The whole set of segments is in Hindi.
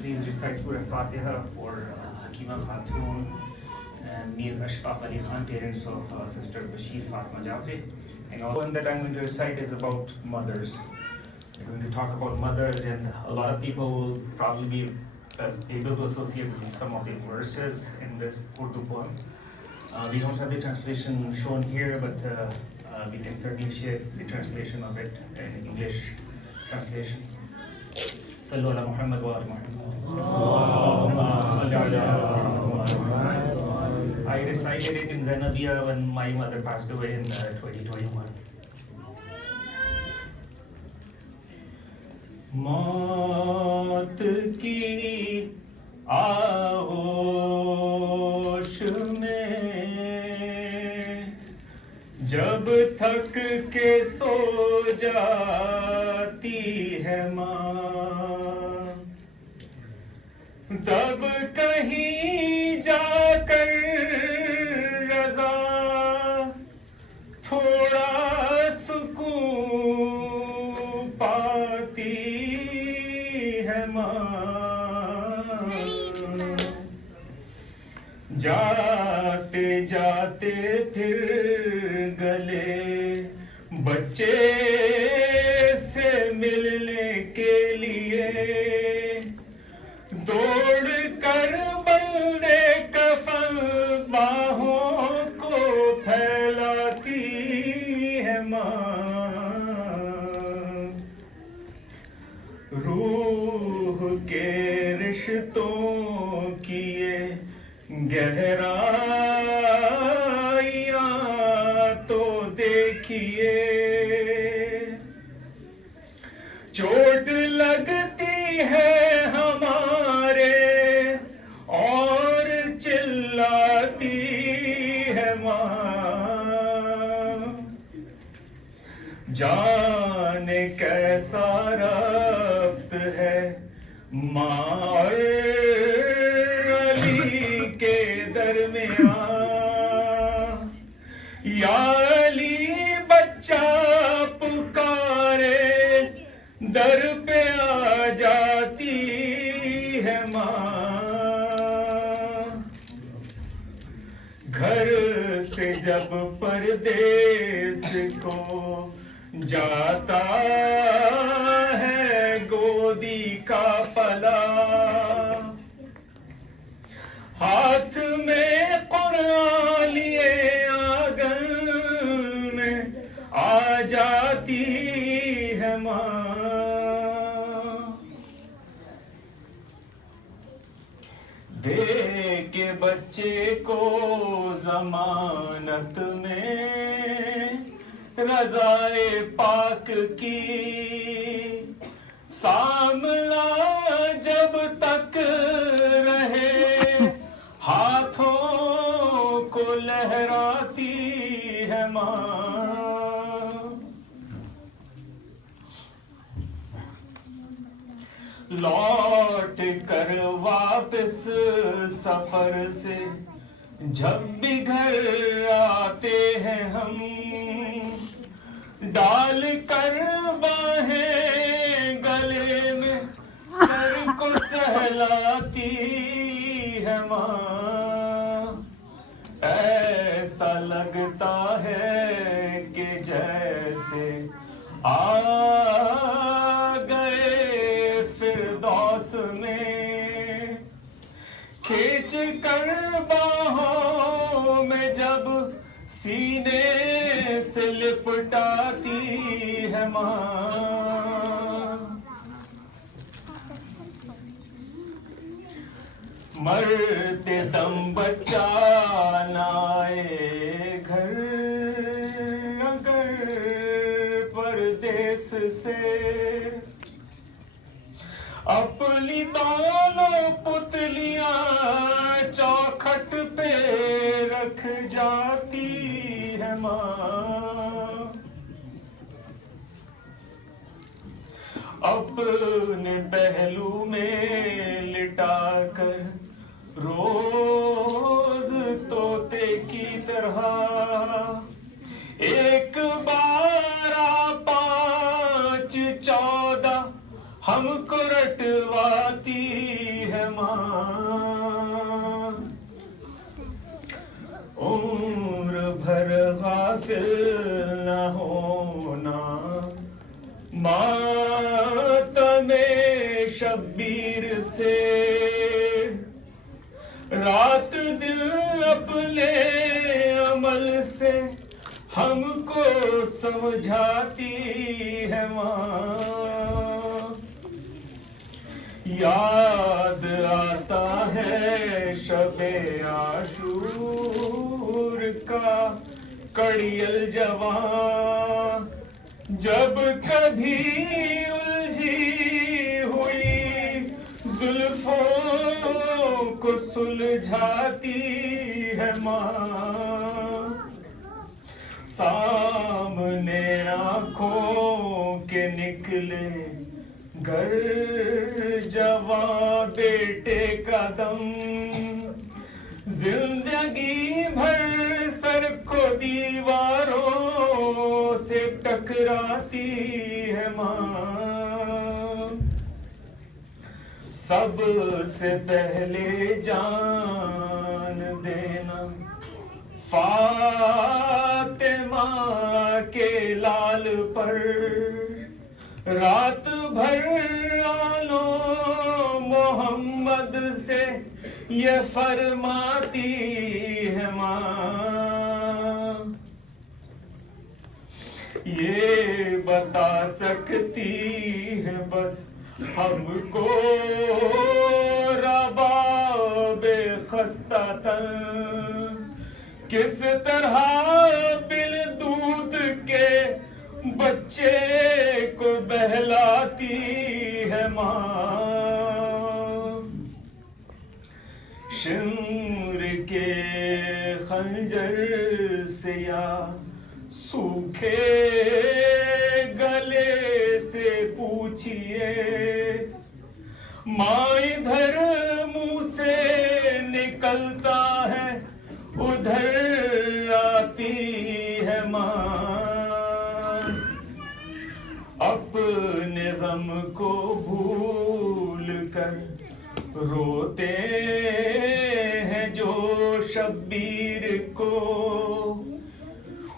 please recite Surah Fatiha for Hakima Khatun and Mir Ashfaq Ali Khan, parents of Sister Bashir Fatma Jafe. And all one that I'm going to recite is about mothers. We're going to talk about mothers, and a lot of people will probably be able to associate with some of the verses in this Urdu poem. We don't have the translation shown here, but we can certainly share the translation of it in English translation. Sallu ala Muhammad wa ala Muhammad. I recited it in Zainabia when my mother passed away in 2021. मौत की आगोश में जब थक के सो जाती है माँ, तब कहीं जाकर रज़ा थोड़ा सुकून पाती है माँ। जाते जाते फिर गले बच्चे से मिलने के लिए दौड़ कर बंदे कफन बाहों को फैलाती है माँ। रूह के रिश्तों की ये गहराइयाँ तो देखिए, चोट लगती है हमारे और चिल्लाती है माँ। जाने कैसा रब्त है माँ और अली के दरमियाँ। या अली बच्चा पुकारे दर पे आ जाती है माँ। घर से जब परदेस को जाता है गोदी का पला, हाथ में कुरान लिए आंगन में आ जाती है माँ। दे के बच्चे को जमानत में रज़ाए पाक की, सामला जब तक रहे हाथों को लहराती है माँ। लौट कर वापस सफर से जब भी घर आते हैं हम, डाल कर बाहें गले में सर को सहलाती है माँ। ऐसा लगता है कि जैसे आ गए फिरदौस में, खींच कर बाहों में जब सीने से लिपटाती है माँ। मरते दम बच्चा लाए घर अगर परदेस से, अपनी दोनों पुतलियां चौखट पे रख जाती है माँ। अपने पहलू में लिटाकर रोज तोते की तरह एक 12, 5, 14 हम हमको रटवाती है माँ। उम्र भर गाफिल न होना मातमे शब्बीर से, रात दिन अपने अमल से हमको समझाती है माँ। याद आता है शबे आशूर का कड़ियल जवां, जब कभी उलझी हुई जुल्फों को सुलझाती है माँ। सामने आँखों के निकले घर जवां बेटे का दम, जिंदगी भर सर को दीवारों से टकराती है माँ। सबसे पहले जान देना फातिमा के लाल पर, रात भर आलो मोहम्मद से ये फरमाती है माँ। ये बता सकती है बस हमको रबाबे खस्ता तन, किस तरह बिन दूध के बच्चे को बहलाती है माँ। शिमर के खंजर से या सूखे गले से पूछिए, माँ इधर मुंह से निकलता है उधर आती है माँ। अपने गम को भूल कर रोते हैं जो शब्बीर को,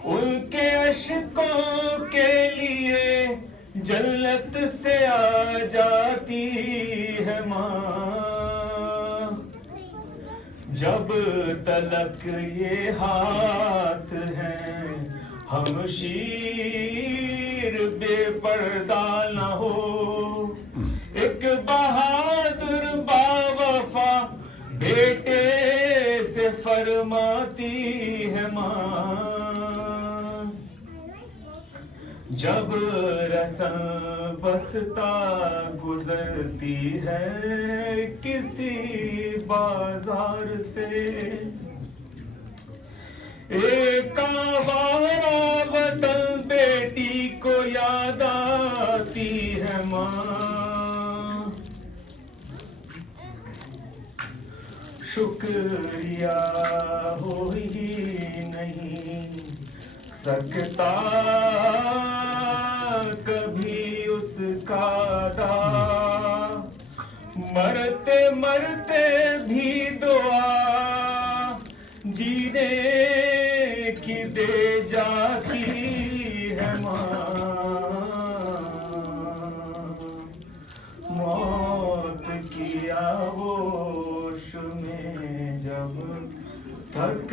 उनके अश्कों के लिए जन्नत से आ जाती है माँ। जब तलक ये हाथ हैं हम शीर बेपर्दा न हो, एक बहादुर बावफा बेटे से फरमाती है माँ। जब रस्म बसता गुजरती है किसी बाजार से, एक आवारा वतन बेटी को याद आती है माँ। शुक्रिया हो ही नहीं सकता कभी उसका अदा, मरते मरते भी दुआ जीने की दे जाती है माँ। मौत की आगोश में जब थक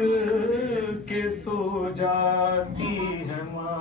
के सो जाती है माँ।